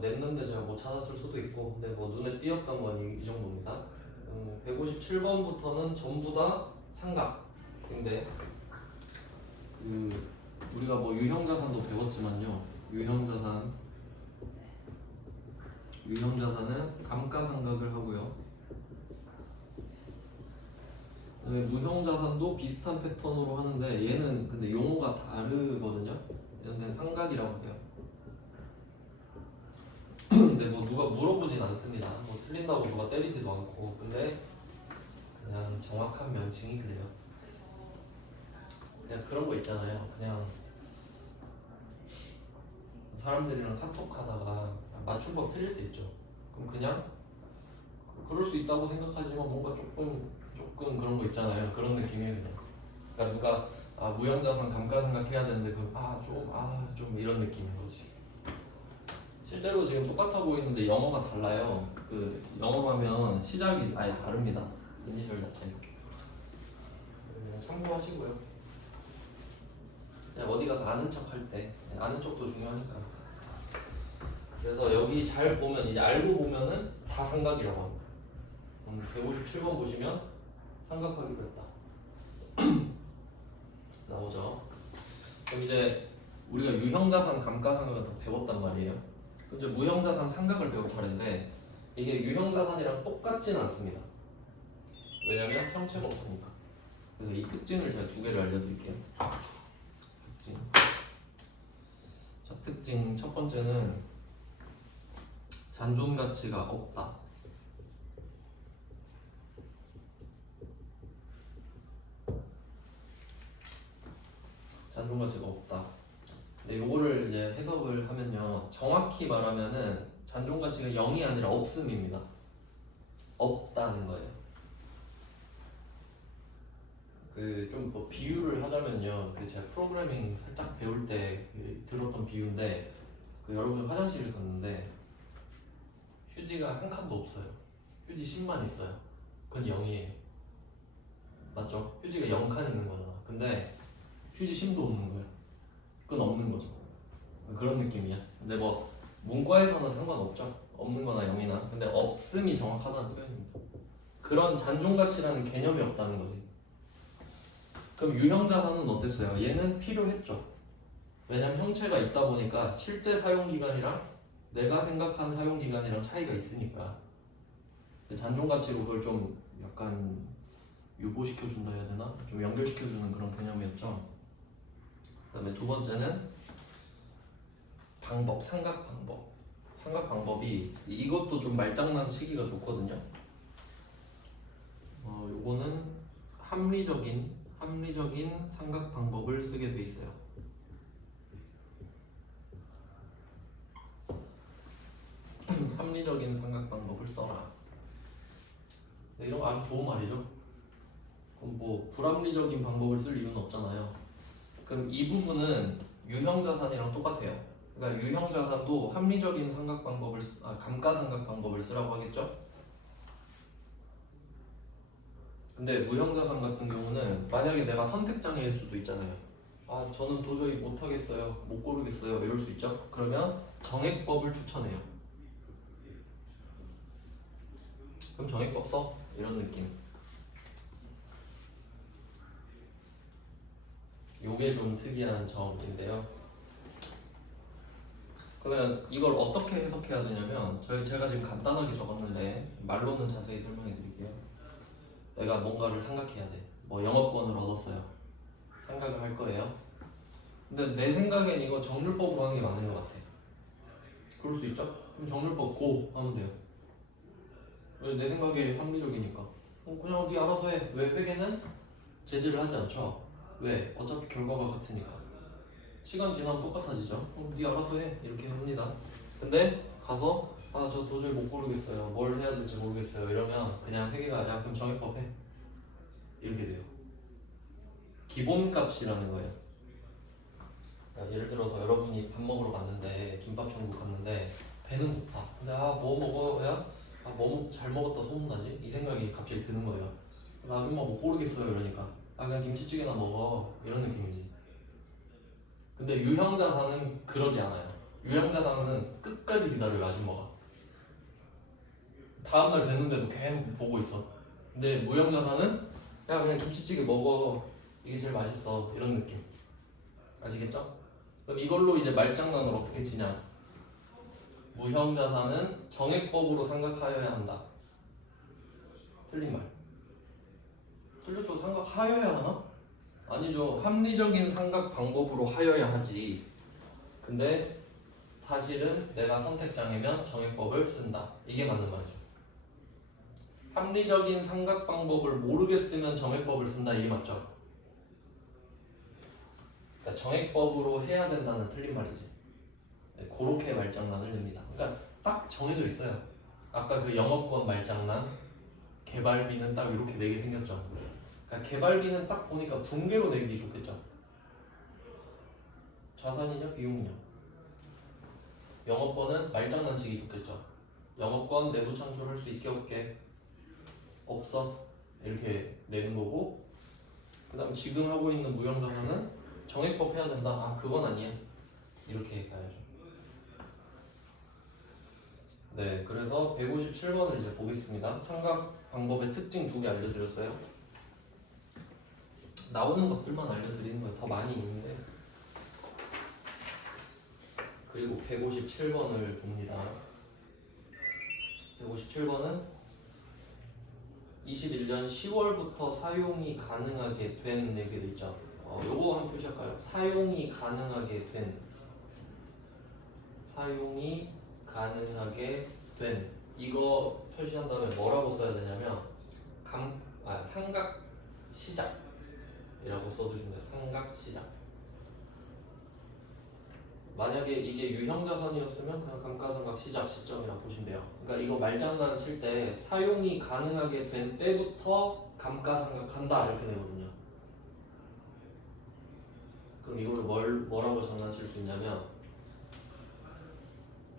냈는데 제가 못 찾았을 수도 있고 근데 뭐 눈에 띄었던 건 이 정도입니다. 157번부터는 전부 다 삼각인데 우리가 뭐 유형자산도 배웠지만요. 유형자산은 감가상각을 하고요. 그다음에 무형자산도 비슷한 패턴으로 하는데 얘는 근데 용어가 다르거든요. 얘는 그냥 삼각이라고 해요. 근데 뭐 누가 물어보진 않습니다. 뭐 틀린다고 누가 때리지도 않고 근데 그냥 정확한 명칭이 그래요. 그냥 그런 거 있잖아요. 그냥 사람들이랑 카톡하다가 맞춤법 틀릴 때 있죠. 그럼 그냥 그럴 수 있다고 생각하지만 뭔가 조금 그런 거 있잖아요. 그런 느낌이에요. 그냥. 그러니까 누가 무형자산 감가상각 해야 되는데 좀 이런 느낌인 거지. 실제로 지금 똑같아 보이는데 영어가 달라요. 그 영어하면 시작이 아예 다릅니다. 이니셜 자체가. 참고하시고요. 그냥 어디 가서 아는 척 할 때, 아는 척도 중요하니까. 그래서 여기 잘 보면 이제 알고 보면은 다 삼각이라고 합니다. 157번 보시면 삼각하기로 했다. 나오죠. 그럼 이제 우리가 유형자산, 감가상각을 다 배웠단 말이에요. 이제 무형자산, 상각을 배울 차례인데 이게 유형자산이랑 똑같지는 않습니다. 왜냐면 형체가 없으니까. 그래서 이 특징을 제가 두 개를 알려드릴게요. 특징. 자, 특징 첫 번째는 잔존 가치가 없다. 잔존 가치가 없다. 근데 요거를 이제 해석을 하면요, 정확히 말하면은 잔존 가치가 0이 아니라 없음입니다. 없다는 거예요. 그 좀 뭐 비유를 하자면요, 그 제가 프로그래밍 살짝 배울 때 들었던 비유인데, 그 여러분 화장실을 갔는데 휴지가 한 칸도 없어요. 휴지 10만 있어요. 그건 0이에요. 맞죠? 휴지가 0칸 있는 거잖아. 근데 휴지 10도 없는 거야. 그건 없는 거죠. 그런 느낌이야. 근데 뭐 문과에서는 상관없죠. 없는 거나 0이나. 근데 없음이 정확하다는 표현입니다. 그런 잔존 가치라는 개념이 없다는 거지. 그럼 유형자산은 어땠어요? 얘는 필요했죠. 왜냐면 형체가 있다 보니까 실제 사용기간이랑 내가 생각한 사용기간이랑 차이가 있으니까 잔존 가치로 그걸 좀 약간 유보시켜준다 해야 되나? 좀 연결시켜주는 그런 개념이었죠. 그 다음에 두 번째는 방법, 삼각 방법. 삼각 방법이 이것도 좀 말장난 치기가 좋거든요. 요거는 합리적인 삼각 방법을 쓰게 돼 있어요. 합리적인 삼각 방법을 써라. 네, 이런 거 아주 좋은 말이죠. 그럼 뭐 불합리적인 방법을 쓸 이유는 없잖아요. 그럼 이 부분은 유형자산이랑 똑같아요. 그러니까 유형자산도 합리적인 삼각 방법을 감가상각 방법을 쓰라고 하겠죠. 근데 무형자산 같은 경우는 만약에 내가 선택장애일 수도 있잖아요. 아, 저는 도저히 못하겠어요, 못 고르겠어요, 이럴 수 있죠. 그러면 정액법을 추천해요. 그럼 정액법 써? 이런 느낌. 요게 좀 특이한 점인데요. 그러면 이걸 어떻게 해석해야 되냐면, 제가 지금 간단하게 적었는데 말로는 자세히 설명해 드릴게요. 내가 뭔가를 생각해야 돼. 뭐 영업권을 얻었어요. 생각을 할 거예요. 근데 내 생각엔 이거 정률법으로 하는 게 맞는 것 같아. 그럴 수 있죠? 그럼 정률법 고 하면 돼요. 내 생각에 합리적이니까. 그냥 네 알아서 해. 왜 회계는 제지를 하지 않죠? 왜? 어차피 결과가 같으니까. 시간 지나면 똑같아지죠? 네 알아서 해. 이렇게 합니다. 근데 가서 저 도저히 못 고르겠어요, 뭘 해야 될지 모르겠어요, 이러면 그냥 회계가 야 그럼 정액법 해. 이렇게 돼요. 기본값이라는 거예요. 그러니까 예를 들어서 여러분이 밥 먹으러 갔는데, 김밥 천국 갔는데 배는 고파. 근데 뭐 먹어야 뭐 잘 먹었다 소문나지? 이 생각이 갑자기 드는 거예요. 나 아줌마 못 고르겠어요, 이러니까 그냥 김치찌개나 먹어, 이런 느낌이지. 근데 유형자산은 그러지 않아요. 유형자산은 끝까지 기다려요, 아줌마가. 다음날 됐는데도 계속 보고 있어. 근데 무형자산은 야 그냥 김치찌개 먹어, 이게 제일 맛있어, 이런 느낌. 아시겠죠? 그럼 이걸로 이제 말장난을 어떻게 치냐? 무형자산은 정액법으로 생각하여야 한다. 틀린 말. 틀렸죠? 생각하여야 하나? 아니죠. 합리적인 생각 방법으로 하여야 하지. 근데 사실은 내가 선택장애면 정액법을 쓴다. 이게 맞는 말이죠. 합리적인 생각 방법을 모르겠으면 정액법을 쓴다. 이게 맞죠? 그러니까 정액법으로 해야 된다는 틀린 말이지. 네, 그렇게 말장난을 냅니다. 그러니까 딱 정해져 있어요. 아까 그 영업권 말장난, 개발비는 딱 이렇게 내게 생겼죠. 그러니까 개발비는 딱 보니까 붕괴로 내기 좋겠죠. 자산이냐 비용이냐. 영업권은 말장난치기 좋겠죠. 영업권 내부 창출할 수 있게 없게? 없어. 이렇게 내는 거고, 그 다음 지금 하고 있는 무형자산은 정액법 해야 된다. 아 그건 아니야. 이렇게 가야죠. 네, 그래서 157번을 이제 보겠습니다. 삼각 방법의 특징 2개 알려드렸어요. 나오는 것들만 알려드리는 거예요. 더 많이 있는데. 그리고 157번을 봅니다. 157번은 21년 10월부터 사용이 가능하게 된 얘기도 있죠. 요거 한번 표시할까요? 사용이 가능하게 된, 사용이 가능하게 된, 이거 표시한 다음에 뭐라고 써야 되냐면 삼각 시작이라고 써주시면 돼요. 삼각 시작. 만약에 이게 유형자산이었으면 그냥 감가상각 시작 시점이라고 보시면 돼요. 그러니까 이거 말장난 칠 때 사용이 가능하게 된 때부터 감가상각한다 이렇게 되거든요. 그럼 이거를 뭐라고 장난칠 수 있냐면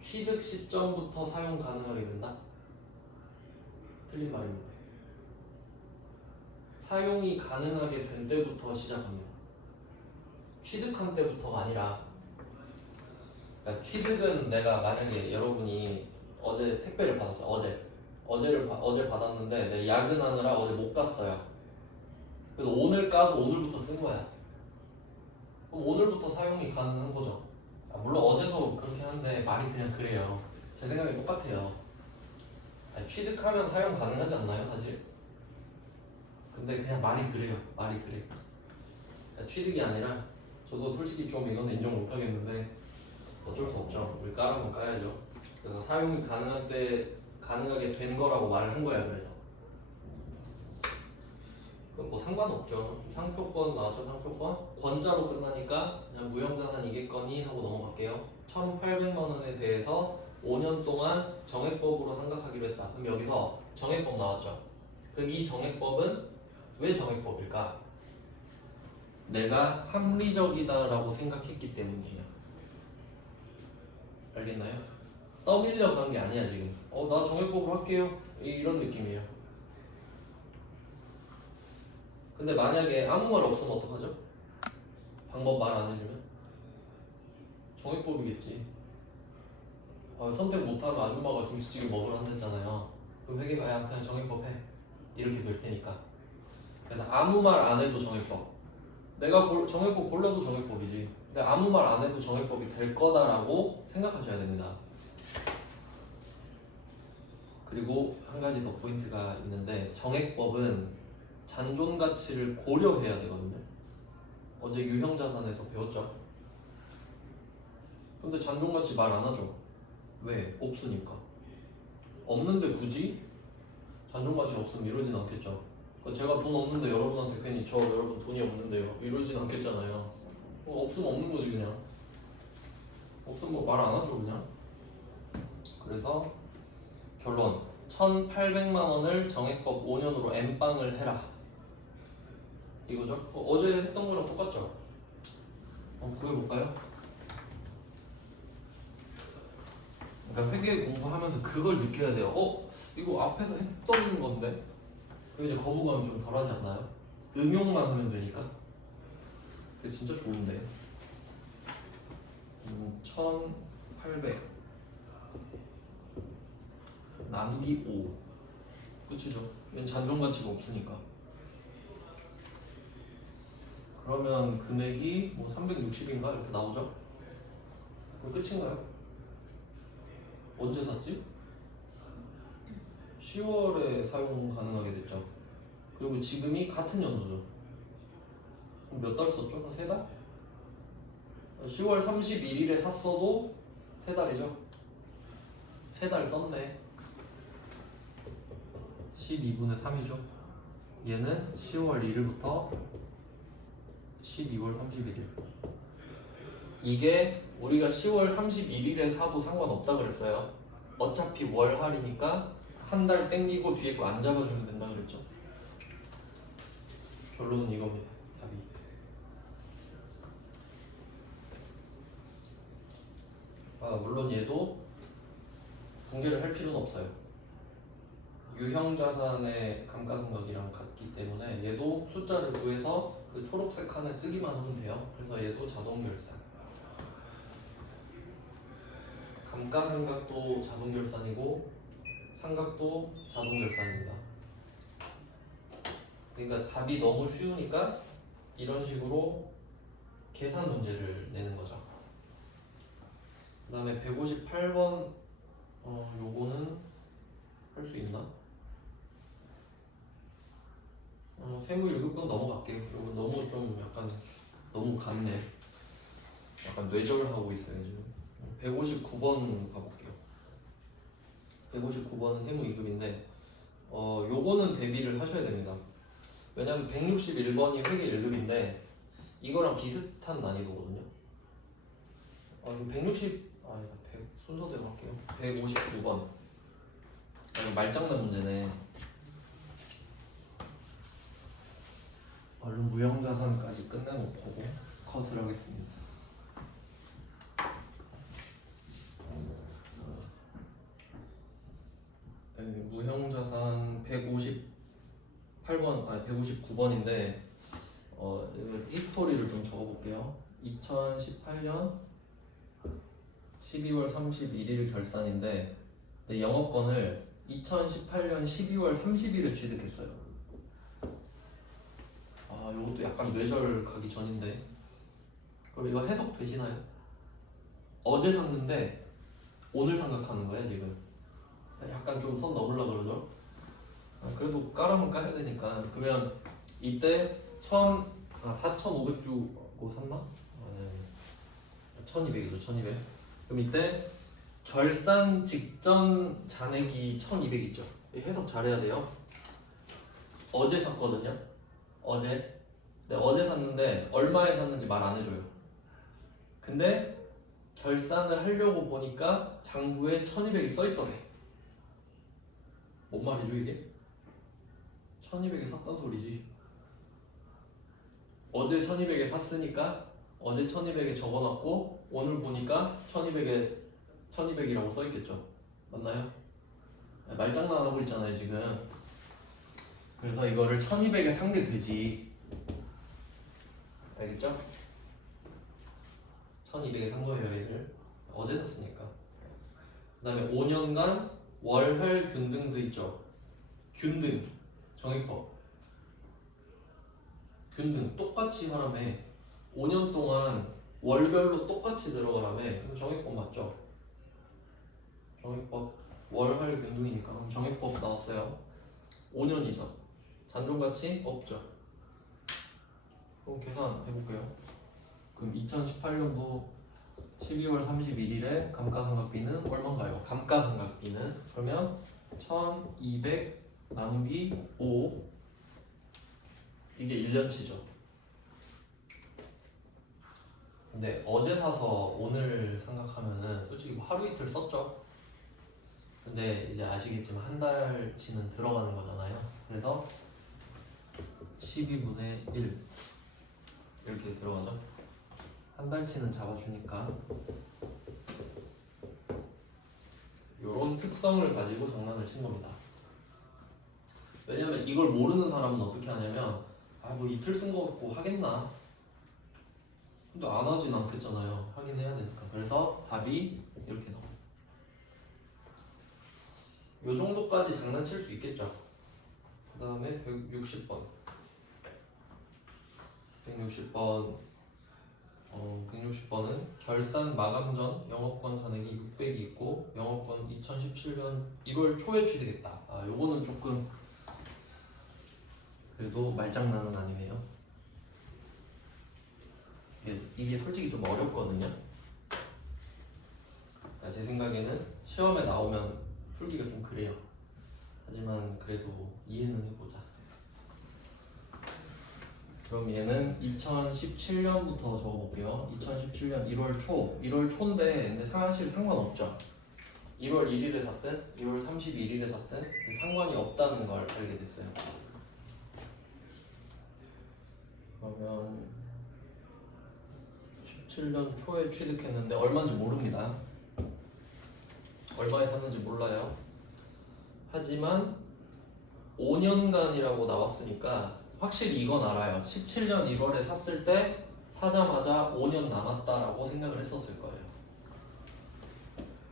취득 시점부터 사용 가능하게 된다? 틀린 말입니다. 사용이 가능하게 된 때부터 시작합니다. 취득한 때부터가 아니라, 그러니까 취득은 내가 만약에 여러분이 어제 택배를 받았어요. 어제 받았는데 내가 야근하느라 어제 못 갔어요. 그래서 오늘 까서 오늘부터 쓴 거야. 그럼 오늘부터 사용이 가능한 거죠. 물론 어제도 그렇게 하는데 말이 그냥 그래요. 제 생각이 똑같아요. 취득하면 사용 가능하지 않나요, 사실? 근데 그냥 말이 그래요. 말이 그래. 그러니까 취득이 아니라, 저도 솔직히 좀 이건 인정 못 하겠는데 어쩔 수 없죠. 우리 까라면 까야죠. 그래서 사용이 가능한 때 가능하게 된 거라고 말을 한 거야. 그래서 그럼 뭐 상관없죠. 상표권 나왔죠. 상표권 권자로 끝나니까 그냥 무형자산이겠거니 하고 넘어갈게요. 1,800만 원에 대해서 5년 동안 정액법으로 상각하기로 했다. 그럼 여기서 정액법 나왔죠. 그럼 이 정액법은 왜 정액법일까? 내가 합리적이다라고 생각했기 때문이에요. 알겠나요? 떠밀려 가는 게 아니야 지금. 나 정액법으로 할게요. 이런 느낌이에요. 근데 만약에 아무 말 없으면 어떡하죠? 방법 말 안 해주면? 정액법이겠지. 선택 못하면 아줌마가 김치찌개 먹으러 한댔잖아요. 그럼 회계가 야 그냥 정액법 해. 이렇게 될 테니까. 그래서 아무 말 안 해도 정액법. 내가 정액법 골라도 정액법이지. 근데 아무 말 안 해도 정액법이 될 거다라고 생각하셔야 됩니다. 그리고 한 가지 더 포인트가 있는데, 정액법은 잔존 가치를 고려해야 되거든요. 어제 유형자산에서 배웠죠. 근데 잔존 가치 말 안 하죠. 왜? 없으니까. 없는데 굳이 잔존 가치 없으면 이러진 않겠죠. 제가 돈 없는데 여러분한테 괜히 여러분 돈이 없는데요 이러진 않겠잖아요. 없으면 없는 거지 그냥. 없으면 말 안 하죠 그냥. 그래서 결론 1,800만 원을 정액법 5년으로 N빵을 해라 이거죠. 어제 했던 거랑 똑같죠. 구해볼까요? 그러니까 회계 공부하면서 그걸 느껴야 돼요. 이거 앞에서 했던 건데. 이제 거부감이 좀 덜하지 않나요? 응용만 하면 되니까. 그게 진짜 좋은데. 1,800 나누기 5 끝이죠. 얘는 잔존 가치가 없으니까. 그러면 금액이 뭐 360인가 이렇게 나오죠? 그럼 끝인가요? 언제 샀지? 10월에 사용 가능하게 됐죠. 그리고 지금이 같은 연도죠. 그럼 몇 달 썼죠? 한 3달? 10월 31일에 샀어도 3달이죠. 3달 썼네. 12분의 3이죠. 얘는 10월 1일부터 12월 31일. 이게 우리가 10월 31일에 사도 상관없다 그랬어요. 어차피 월 할이니까 한 달 땡기고 뒤에 거 안 잡아주면 된다 그랬죠. 결론은 이겁니다. 답이. 물론 얘도 공개를 할 필요는 없어요. 유형 자산의 감가상각이랑 같기 때문에 얘도 숫자를 구해서 그 초록색 칸에 쓰기만 하면 돼요. 그래서 얘도 자동 결산. 감가상각도 자동 결산이고 상각도 자동 결산입니다. 그러니까 답이 너무 쉬우니까 이런 식으로 계산 문제를 내는 거죠. 그 다음에 158번 요거는 할 수 있나? 세무 1급분 넘어갈게요. 요거 너무 좀 약간 너무 같네. 약간 뇌절하고 있어요 지금. 159번 가볼게요. 159번은 세무 2급인데 요거는 대비를 하셔야 됩니다. 왜냐면 161번이 회계 1급인데 이거랑 비슷한 난이도거든요. 이거 160 아니다 100 순서대로 할게요. 159번 말장난 문제네. 얼른 무형자산까지 끝내놓고 컷을 하겠습니다. 무형자산 158번, 159번인데 히스토리를 좀 적어볼게요. 2018년 12월 31일 결산인데 영업권을 2018년 12월 30일에 취득했어요. 이것도 약간 뇌절 가기 전인데 그럼 이거 해석 되시나요? 어제 샀는데 오늘 생각하는 거야 지금. 약간 좀 선 넘으려고 그러죠? 그래도 까라면 까야 되니까. 그러면 이때 4,500 주고 샀나? 1,200이죠 1,200. 그럼 이때 결산 직전 잔액이 1,200 있죠? 해석 잘해야 돼요. 어제 샀거든요. 어제. 근데 어제 샀는데 얼마에 샀는지 말 안 해줘요. 근데 결산을 하려고 보니까 장부에 1,200이 써있더래. 뭔 말이죠 이게? 1,200에 샀단 소리지. 어제 1,200에 샀으니까 어제 1,200에 적어놨고 오늘 보니까 1,200이라고 써있겠죠. 맞나요? 말장난하고 있잖아요 지금. 그래서 이거를 1,200에 산 게 되지. 알겠죠? 1,200에 산 거예요 얘를. 어제 샀으니까. 그 다음에 5년간 월할 균등 수익죠. 균등 정액법. 균등 똑같이 하라며. 5년 동안 월별로 똑같이 들어가라며. 그럼 정액법 맞죠? 정액법 월할 균등이니까 그럼 정액법 나왔어요. 5년이죠. 잔존가치 없죠. 그럼 계산해볼게요. 그럼 2018년도 12월 31일에 감가상각비는 얼마인가요? 감가상각비는 그러면 1200 나누기 5 이게 1년치죠. 근데 어제 사서 오늘 생각하면은 솔직히 뭐 하루 이틀 썼죠. 근데 이제 아시겠지만 한 달치는 들어가는 거잖아요. 그래서 12분의 1 이렇게 들어가죠. 한 달치는 잡아주니까 이런 특성을 가지고 장난을 친 겁니다. 왜냐면 이걸 모르는 사람은 어떻게 하냐면 뭐 이틀 쓴 거 갖고 하겠나? 근데 안 하진 않겠잖아요. 하긴 해야 되니까. 그래서 답이 이렇게 나와요. 요 정도까지 장난칠 수 있겠죠. 그 다음에 160번 160번은 결산 마감 전 영업권 잔액이 600이 있고 영업권 2017년 1월 초에 취득했다. 요거는 조금 그래도 말장난은 아니네요. 이게 솔직히 좀 어렵거든요. 제 생각에는 시험에 나오면 풀기가 좀 그래요. 하지만 그래도 이해는 해보자. 그럼 얘는 2017년부터 적어볼게요. 2017년 1월 초. 1월 초인데 근데 사실 상관없죠. 1월 1일에 샀든 1월 31일에 샀든 상관이 없다는 걸 알게 됐어요. 그러면 17년 초에 취득했는데 얼마인지 모릅니다. 얼마에 샀는지 몰라요. 하지만 5년간이라고 나왔으니까 확실히 이건 알아요. 17년 1월에 샀을 때 사자마자 5년 남았다라고 생각을 했었을 거예요.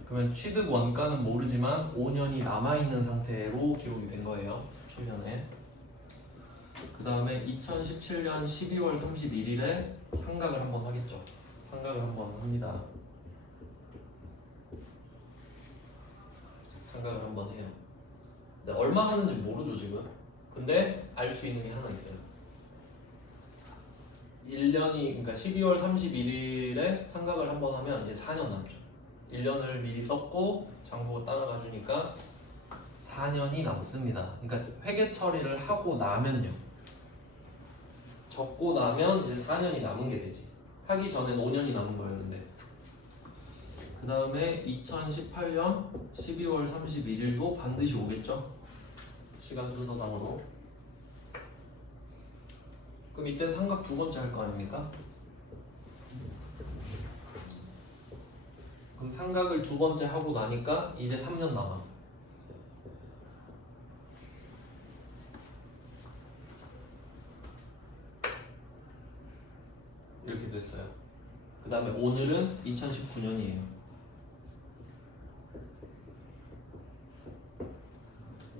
그러면 취득 원가는 모르지만 5년이 남아있는 상태로 기록이 된 거예요. 7년에. 그 다음에 2017년 12월 31일에 상각을 한번 하겠죠. 상각을 한번 합니다. 상각을 한번 해요. 근데 얼마 하는지 모르죠 지금. 근데 알 수 있는 게 하나 있어요. 1년이 그러니까 12월 31일에 상각을 한번 하면 이제 4년 남죠. 1년을 미리 썼고 장부가 따라가 주니까 4년이 남습니다. 그러니까 회계 처리를 하고 나면요. 적고 나면 이제 4년이 남은 게 되지. 하기 전엔 5년이 남은 거였는데. 그 다음에 2018년 12월 31일도 반드시 오겠죠? 시간 순서상으로. 그럼 이때는 삼각 두 번째 할 거 아닙니까? 그럼 삼각을 두 번째 하고 나니까 이제 3년 남아. 이렇게 됐어요. 그 다음에 오늘은 2019년이에요.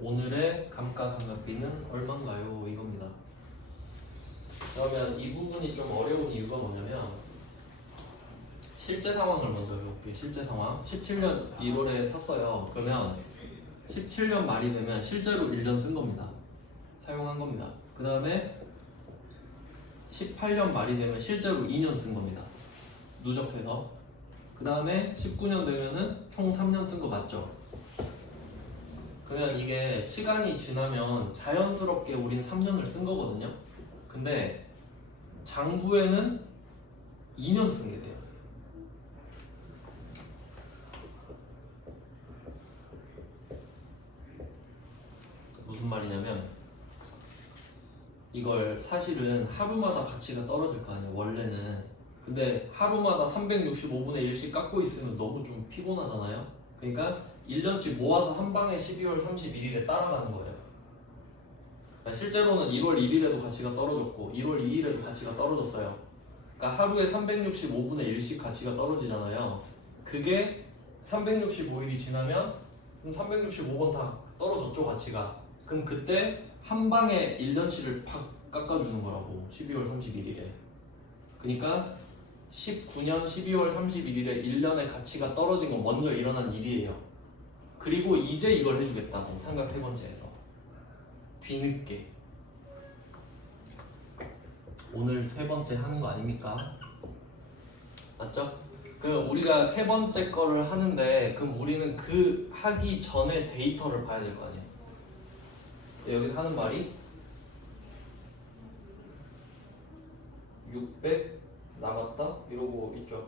오늘의 감가상각비는 얼마인가요? 이겁니다. 그러면 이 부분이 좀 어려운 이유가 뭐냐면 실제 상황을 먼저 해볼게요. 실제 상황. 17년 1월에 샀어요. 그러면 17년 말이 되면 실제로 1년 쓴 겁니다. 사용한 겁니다. 그 다음에 18년 말이 되면 실제로 2년 쓴 겁니다. 누적해서. 그 다음에 19년 되면은 총 3년 쓴 거 맞죠? 그러면 이게 시간이 지나면 자연스럽게 우린 3년을 쓴 거거든요. 근데 장부에는 2년 쓴 게 돼요. 무슨 말이냐면 이걸 사실은 하루마다 가치가 떨어질 거 아니에요. 원래는. 근데 하루마다 365분의 1씩 깎고 있으면 너무 좀 피곤하잖아요. 그러니까 1년치 모아서 한 방에 12월 31일에 따라가는 거예요. 그러니까 실제로는 1월 1일에도 가치가 떨어졌고 1월 2일에도 가치가 떨어졌어요. 그러니까 하루에 365분의 1씩 가치가 떨어지잖아요. 그게 365일이 지나면 365번 다 떨어졌죠, 가치가. 그럼 그때 한 방에 1년치를 팍 깎아주는 거라고. 12월 31일에. 그러니까 19년 12월 31일에 1년의 가치가 떨어진 건 먼저 일어난 일이에요. 그리고 이제 이걸 해주겠다고. 삼각 세 번째에서 뒤늦게. 오늘 세 번째 하는 거 아닙니까? 맞죠? 그럼 우리가 세 번째 거를 하는데 그럼 우리는 그 하기 전에 데이터를 봐야 될 거 아니에요. 여기서 하는 말이 600 남았다? 이러고 있죠.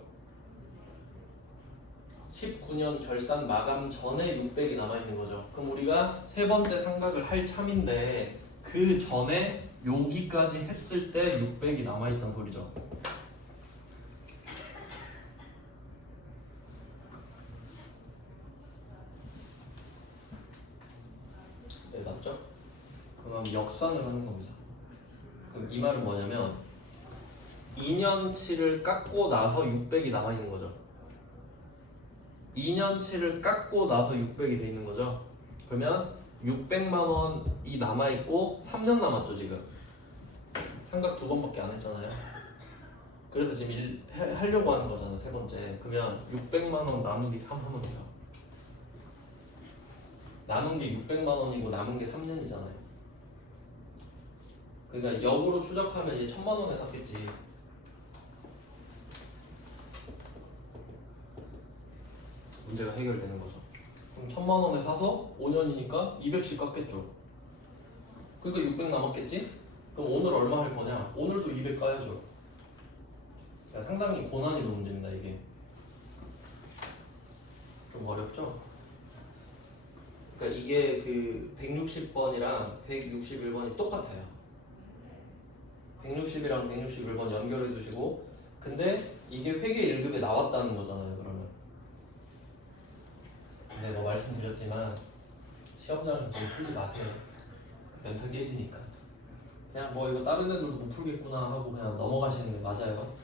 19년 결산 마감 전에 600이 남아있는 거죠. 그럼 우리가 세 번째 삼각을 할 참인데 그 전에 여기까지 했을 때 600이 남아있단 소리죠. 네, 맞죠? 그럼 역산을 하는 겁니다. 그럼 이 말은 뭐냐면 2년치를 깎고 나서 600이 남아있는 거죠. 2년치를 깎고 나서 600이 돼 있는 거죠. 그러면 600만 원이 남아있고 3년 남았죠 지금. 삼각 두 번밖에 안 했잖아요. 그래서 지금 하려고 하는 거잖아 세 번째. 그러면 600만 원 나누기 3 하면 돼요. 남은 게 600만 원이고 남은 게 3년이잖아요. 그러니까 역으로 추적하면 이제 1000만 원에 샀겠지. 문제가 해결되는 거죠. 그럼 1000만 원에 사서 5년이니까 200씩 깎겠죠. 그러니까 600 남았겠지? 그럼 오늘 얼마 할 거냐? 오늘도 200 까야죠. 그러니까 상당히 고난이도 문제입니다 이게. 좀 어렵죠? 그러니까 이게 그 160번이랑 161번이 똑같아요. 160이랑 161번 연결해 두시고 근데 이게 회계 1급에 나왔다는 거잖아요 그러면. 네. 전에 뭐 말씀드렸지만 시험장에서 너무 풀지 마세요. 멘탈 깨지니까. 그냥 뭐 이거 다른 애들도 못 풀겠구나 하고 그냥 넘어가시는 게 맞아요.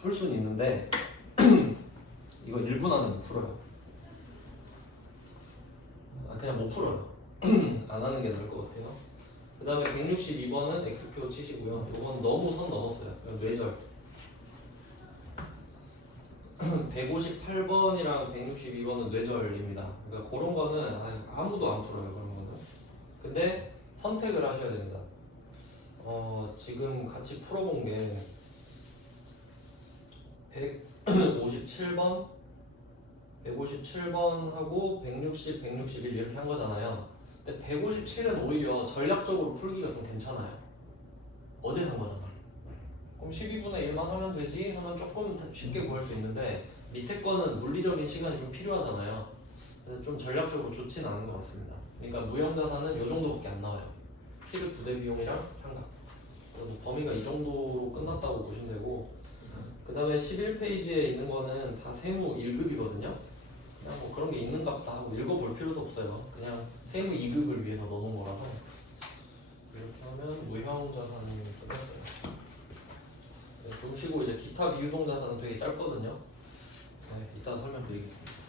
풀 수는 있는데 이거 1분 안에 못 풀어요. 그냥 못 풀어요. 안 하는 게 나을 것 같아요. 그 다음에 162번은 X표 치시고요. 이건 너무 선 넘었어요. 뇌절. 158번이랑 162번은 뇌절입니다. 그러니까 그런 거는 아무도 안 풀어요. 그런 거는. 근데 선택을 하셔야 됩니다. 지금 같이 풀어본 게 157번, 157번하고 160, 161 이렇게 한 거잖아요. 근데 157은 오히려 전략적으로 풀기가 좀 괜찮아요. 어제 산 거잖아. 그럼 12분의 1만 하면 되지 하면 조금 쉽게 구할 수 있는데 밑에 거는 물리적인 시간이 좀 필요하잖아요. 그래서 좀 전략적으로 좋진 않은 것 같습니다. 그러니까 무형자산은 이 정도밖에 안 나와요. 취득 부대 비용이랑 상각. 그래서 범위가 이 정도로 끝났다고 보시면 되고, 그 다음에 11페이지에 있는 거는 다 세무 1급이거든요. 그냥 뭐 그런 게 있는갑다 하고 읽어볼 필요도 없어요. 그냥 세무 2급을 위해서 넣어놓은 거라서 이렇게 하면 무형자산이 끝났어요. 좀 쉬고 이제 기타 비유동자산은 되게 짧거든요. 네, 이따 설명드리겠습니다.